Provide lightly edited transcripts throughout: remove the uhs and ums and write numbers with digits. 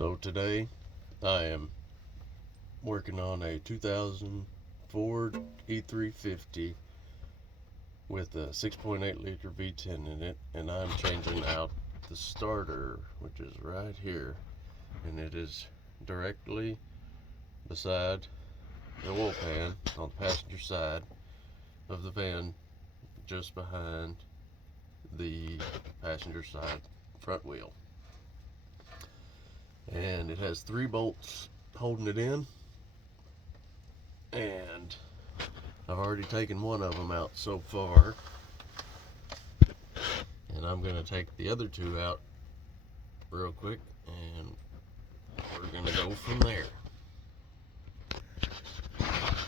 So today I am working on a 2000 Ford E350 with a 6.8 liter V10 in it, and I'm changing out the starter, which is right here, and it is directly beside the oil pan on the passenger side of the van, just behind the passenger side front wheel. And it has 3 bolts holding it in, and I've already taken one of them out so far, and I'm going to take the other 2 out real quick, and we're going to go from there.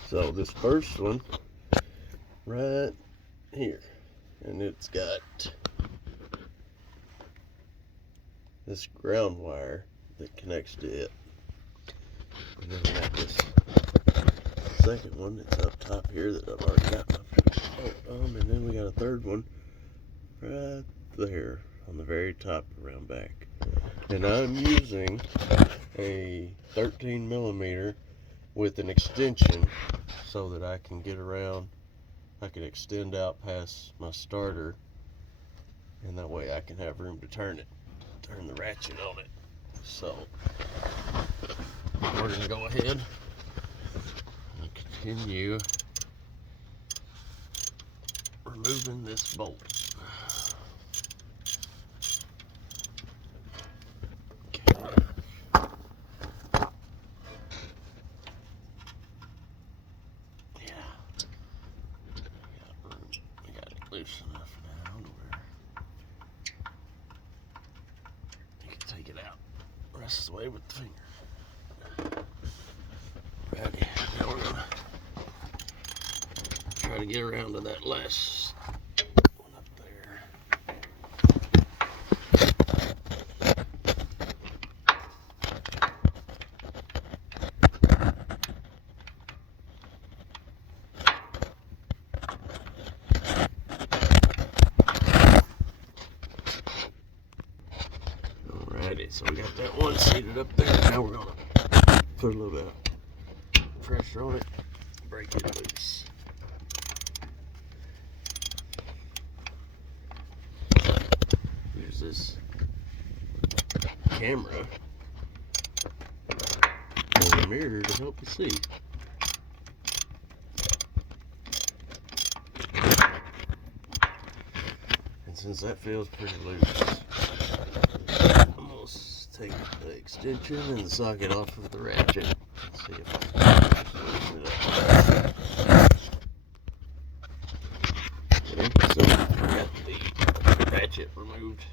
So this first one right here, and it's got this ground wire that connects to it, and then we got this second one that's up top here that I've already got my bolt on, and then we got a third one right there on the very top around back. And I'm using a 13 millimeter with an extension so that I can get around, I can extend out past my starter, and that way I can have room to turn the ratchet on it. So we're gonna go ahead and continue removing this bolt. Loose enough now to where you can take it out the rest of the way with the finger. Ready. Now we're gonna try to get around to that last one up there. So we got that one seated up there. Now we're gonna put a little bit of pressure on it, break it loose. Use this camera and a mirror to help you see. And since that feels pretty loose, take the extension and the socket off of the ratchet. Let's see if I can loosen it up. Okay, so I got the ratchet removed,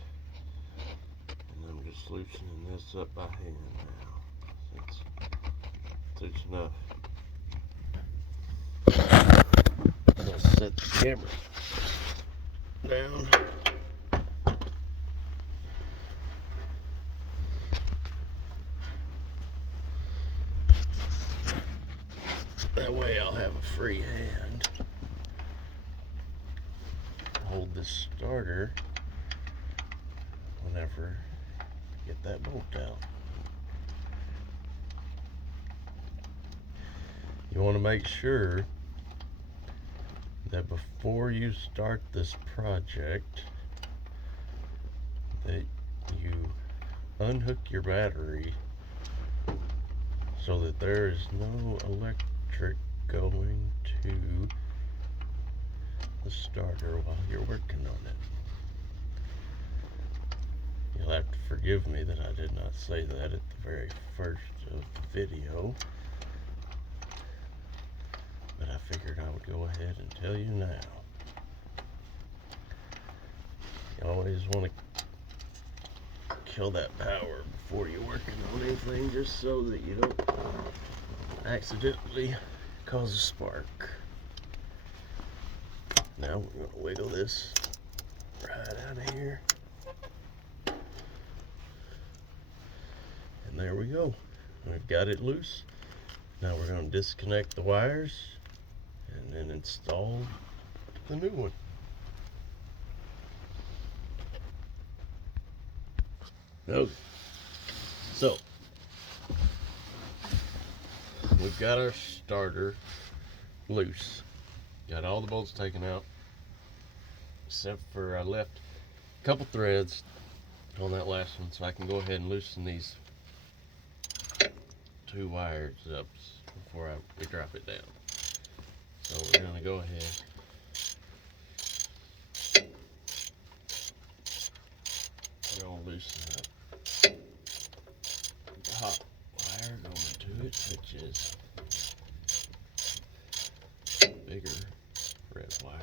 and I'm just loosening this up by hand now. It's loose enough. I'm going to set the camera down. That way I'll have a free hand to hold this starter whenever I get that bolt out. You want to make sure that before you start this project that you unhook your battery so that there is no electric going to the starter while you're working on it. You'll have to forgive me that I did not say that at the very first of the video, but I figured I would go ahead and tell you now. You always want to kill that power before you're working on anything, just so that you don't accidentally cause a spark. Now we're going to wiggle this right out of here, and there we go. We've got it loose. Now we're going to disconnect the wires and then install the new one. Okay. So we've got our starter loose. Got all the bolts taken out, except for I left a couple threads on that last one, so I can go ahead and loosen these 2 wires up before we drop it down. So we're gonna go ahead loosen up the hot wire going to it, which is bigger red wire.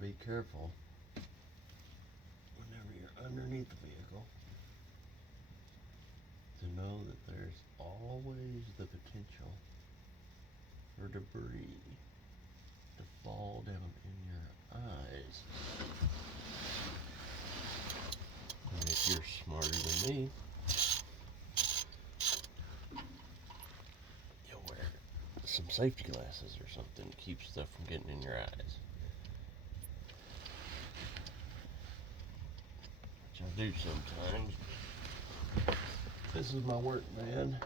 Be careful whenever you're underneath the vehicle to know that there's always the potential for debris to fall down in your eyes. And if you're smarter than me, you'll wear some safety glasses or something to keep stuff from getting in your eyes. I do sometimes. This is my work van,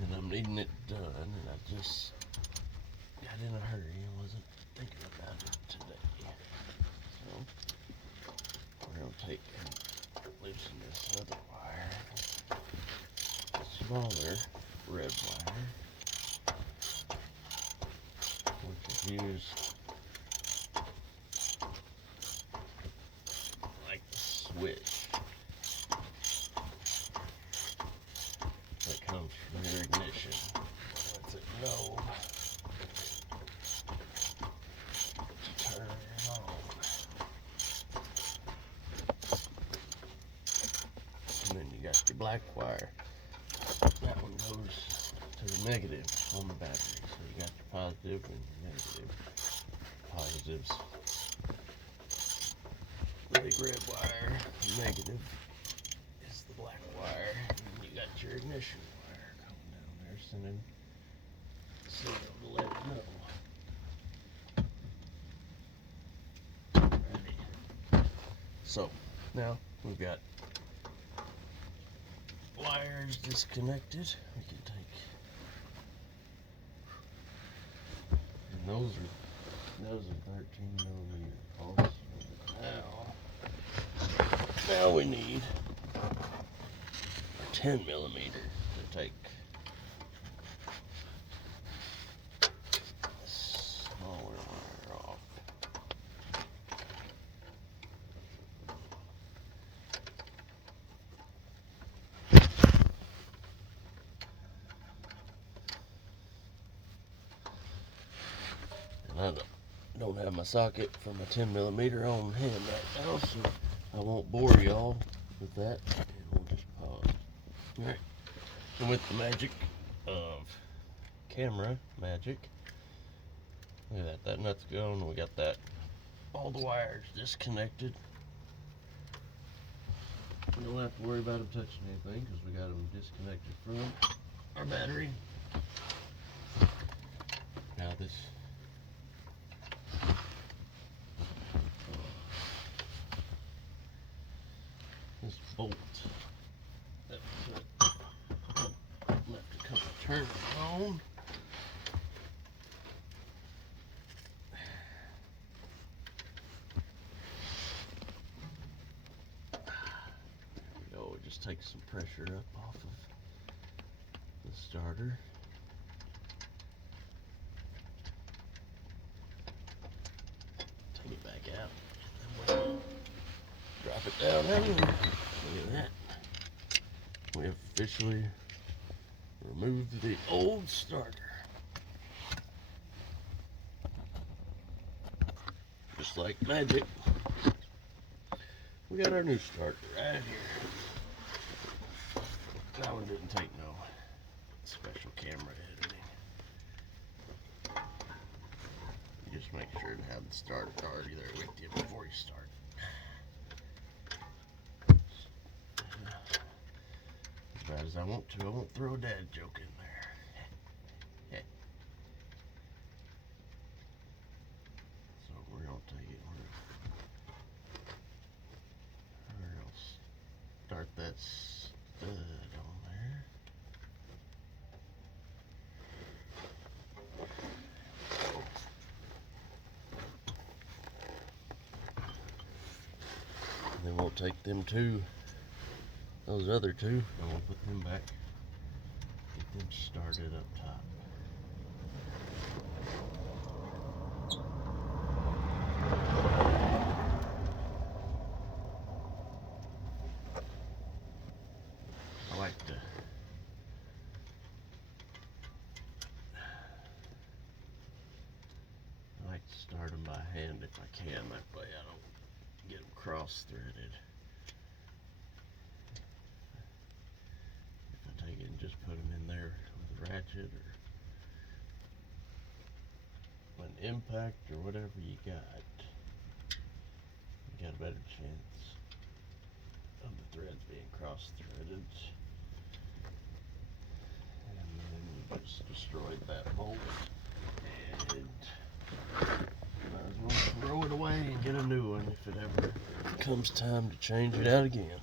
and I'm needing it done, and I just got in a hurry and wasn't thinking about it today. So we're gonna take and loosen this other wire, the smaller red wire, which is used switch that comes from your ignition. Lets it know to turn it on. And then you got your black wire. That one goes to the negative on the battery. So you got your positive and your negative. Positives, the big red wire, the negative is the black wire, and then you got your ignition wire coming down there, sending the signal to let it know. Alrighty. So, now we've got wires disconnected. We can take, and those are 13 millimeter pulse. Now we need a 10 millimeter to take the smaller wire off. And I don't have my socket for my 10 millimeter on hand right now, so I won't bore y'all with that, and we'll just pause. Alright, and with the magic of camera magic, look at that nut's gone, we got that, all the wires disconnected. We don't have to worry about them touching anything because we got them disconnected from our battery. Now this bolt that left a couple turns on. There we go. It just takes some pressure up off of the starter. Take it back out. And then drop it down there. Look at that. We have officially remove the old starter. Just like magic, we got our new starter right here. That one didn't take no special camera editing. You just make sure to have the starter already there with you before you start. As bad as I want to, I won't throw a dad joke in there. So we're gonna take it. We're gonna start that stud on there. And then we'll take them two, those other two, and we'll put them back, get them started up top. I like to start them by hand if I can, that way I don't get them cross-threaded. If I take it and just put them in there with a ratchet or an impact or whatever you got a better chance of the threads being cross-threaded. And then you just destroyed that bolt and might as well throw it away and get a new one if it ever comes time to change it out again.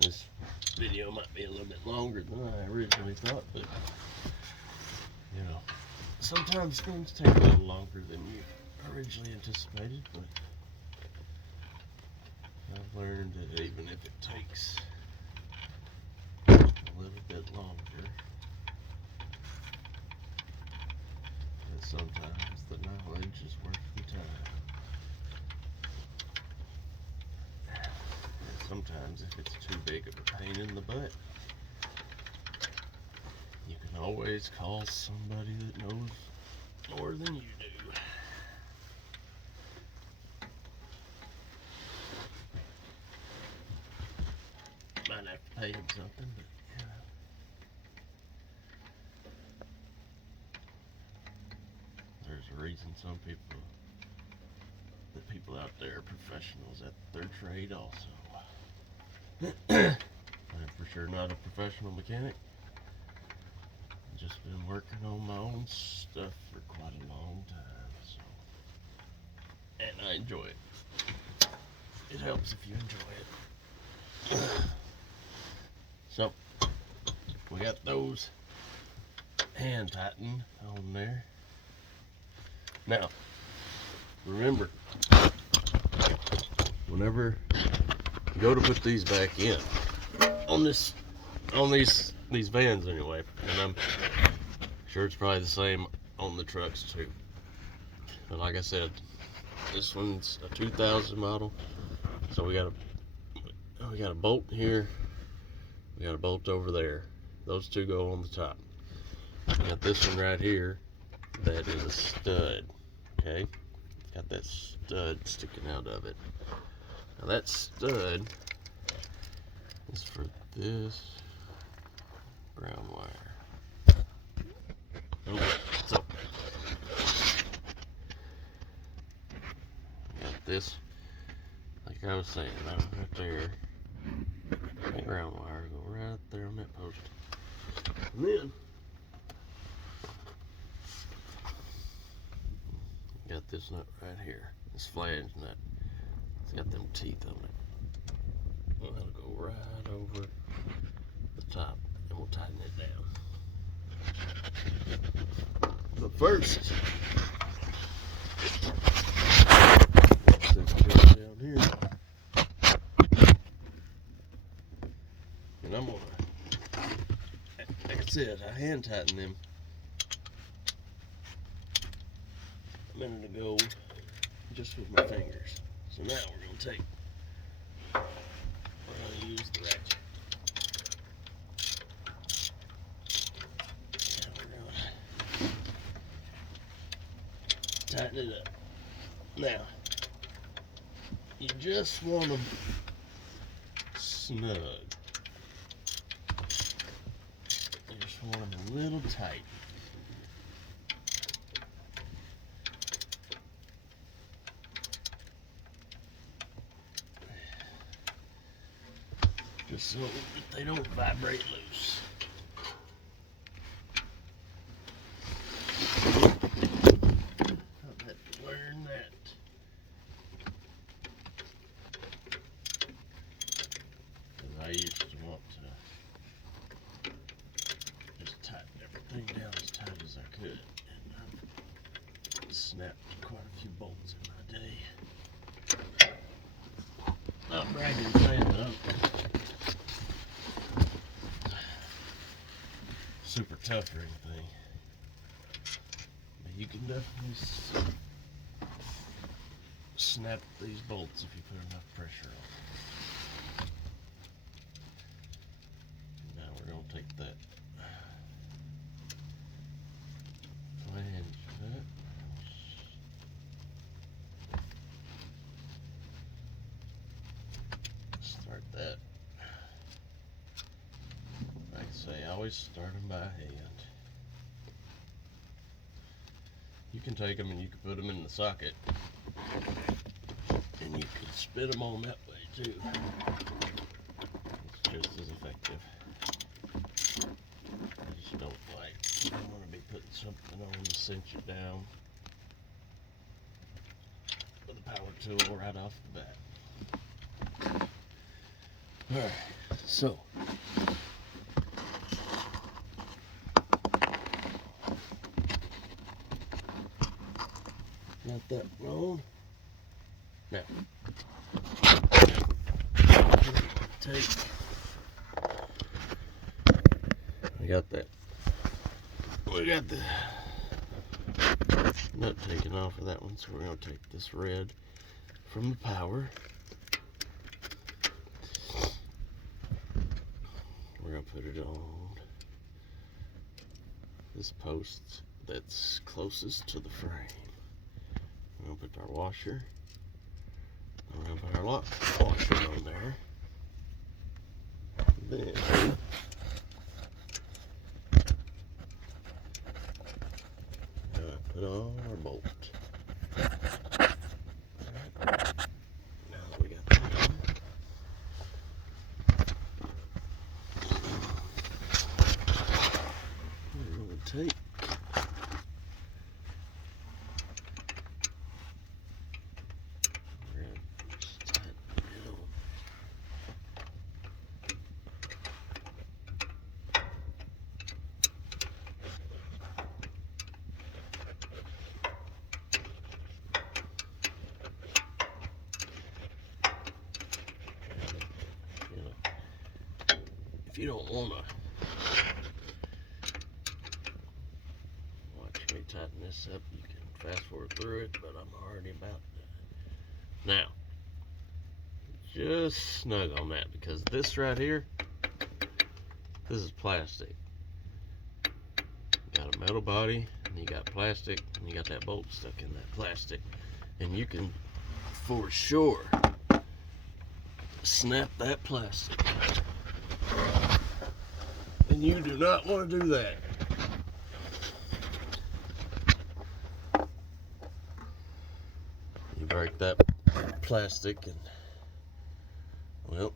This video might be a little bit longer than I originally thought, but you know, sometimes things take a little longer than you originally anticipated, but I've learned that even if it takes a little bit longer, that sometimes the knowledge is worth the time. And sometimes if it's too big of a pain in the butt, you can always call somebody that knows more than you do. Might have to pay him something, but you know. There's a reason some people, the people out there are professionals at their trade also. I'm for sure not a professional mechanic. I've just been working on my own stuff for quite a long time, so. And I enjoy it. It helps if you enjoy it. So, we got those hand tightened on there. Now, remember, whenever you go to put these back in, on these vans anyway, and I'm sure it's probably the same on the trucks too. But like I said, this one's a 2000 model, so we got a bolt here. We got a bolt over there. Those two go on the top. We got this one right here that is a stud. Okay? It's got that stud sticking out of it. Now that stud is for this ground wire. Okay, so got this, like I was saying, that one right there. That ground wire go right there on that post. And then got this nut right here. This flange nut. It's got them teeth on it. And that'll go right over the top, and we'll tighten it down. But first, this goes down here. And I'm gonna, like I said, I hand tightened them a minute ago just with my fingers. So now we're going to use the ratchet. And we're going to tighten it up. Now, you just want to snug. You just want them a little tight. Just so they don't vibrate loose. I've had to learn that. Because I used to want to just tighten everything down as tight as I could. And I've snapped quite a few bolts in my day. Not bragging, saying though. Super tough or anything, but you can definitely snap these bolts if you put enough pressure on them. Now we're going to take that flange nut, start that. Like I say, I always start them by hand. You can take them and you can put them in the socket, and you can spit them on that way too. It's just as effective. I just don't want to be putting something on to cinch it down with a power tool right off the bat. Alright, so got that rolled. Now, we got the nut taken off of that one, so we're going to take this red from the power. We're going to put it on this post that's closest to the frame. We're going to put our washer. We're going to put our lock washer on there. Then put on our bolt. Alright. Now that we got that on, we're going to take if you don't want to watch me tighten this up, you can fast forward through it, but I'm already about done. Now, just snug on that, because this right here, this is plastic. You got a metal body, and you got plastic, and you got that bolt stuck in that plastic, and you can for sure snap that plastic. And you do not want to do that. You break that plastic and, well,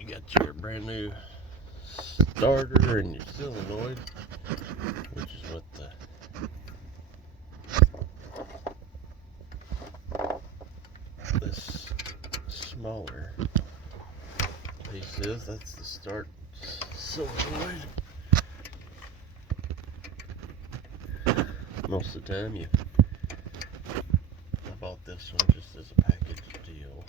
you got your brand new starter and your solenoid, which is what this smaller piece is. That's the start solenoid. Most of the time I bought this one just as a package deal.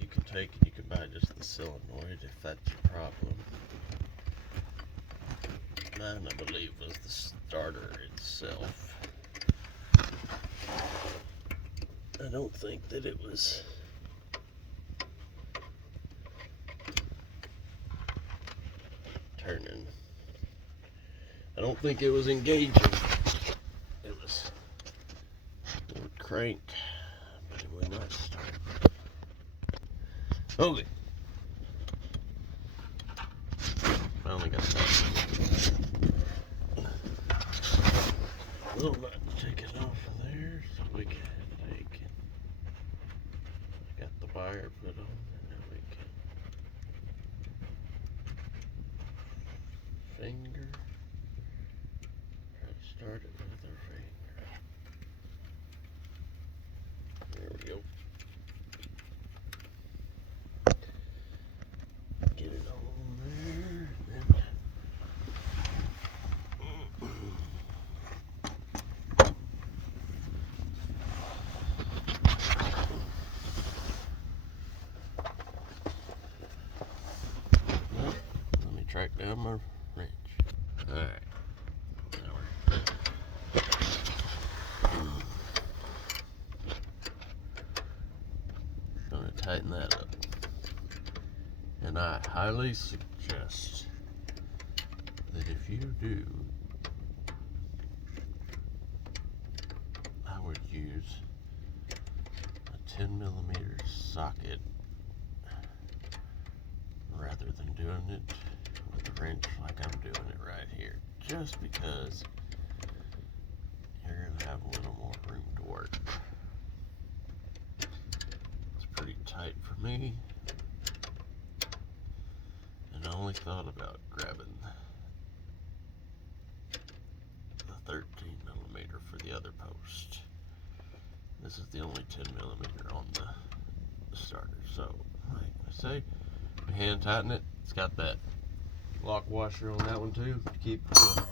You can take and you can buy just the solenoid if that's your problem. mine, I believe, was the starter itself. I don't think that it was turning. I don't think it was engaging. It was, it would crank, but it would not start. Okay. Finally got that. Little nut to take it off of there so we can take it. Got the wire put on, and now we can finger. Try to start it with our finger. There we go. Get it on there, and then let me track down my wrench. Alright. Now we're going to tighten that up. And I highly suggest that if you do, I would use a 10mm socket rather than doing it with a wrench like I'm doing it right here, just because you're going to have a little more room to work. It's pretty tight for me, and I only thought about grabbing the 13mm for the other post. This is the only 10mm on the starter, so like I say, we hand tighten it. It's got that lock washer on that one too to keep the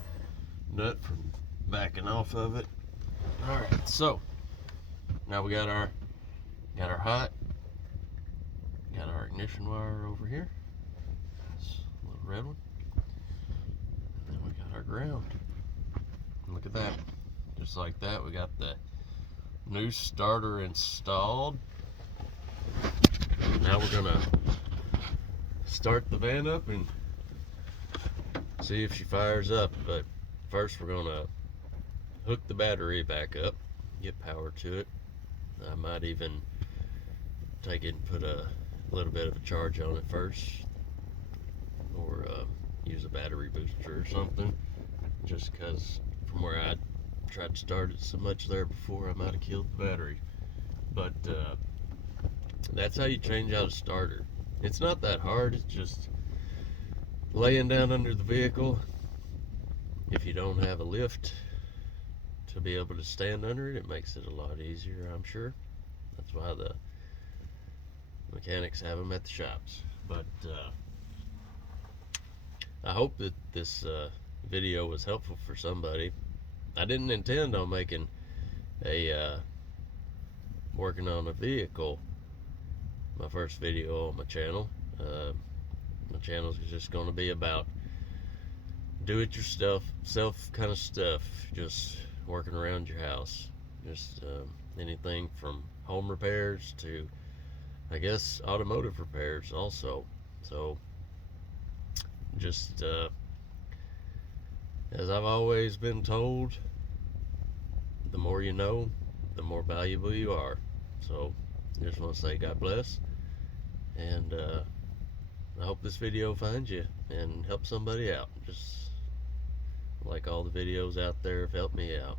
nut from backing off of it. Alright, so now we got our hot, got our ignition wire over here, this little red one, and then we got our ground. Look at that, just like that, we got the new starter installed. Now we're gonna start the van up and see if she fires up, but first we're gonna hook the battery back up, get power to it. I might even take it and put a little bit of a charge on it first, or use a battery booster or something, just because from where I tried to start it so much there before, I might have killed the battery. But that's how you change out a starter. It's not that hard, it's just laying down under the vehicle. If you don't have a lift to be able to stand under it, it makes it a lot easier, I'm sure. That's why the mechanics have them at the shops. But I hope that this video was helpful for somebody. I didn't intend on making a working on a vehicle my first video on my channel. My channel is just going to be about do-it-yourself kind of stuff, just working around your house, just anything from home repairs to, I guess, automotive repairs also. So just as I've always been told, the more you know, the more valuable you are. So I just want to say God bless, and I hope this video finds you and helps somebody out, just like all the videos out there have helped me out.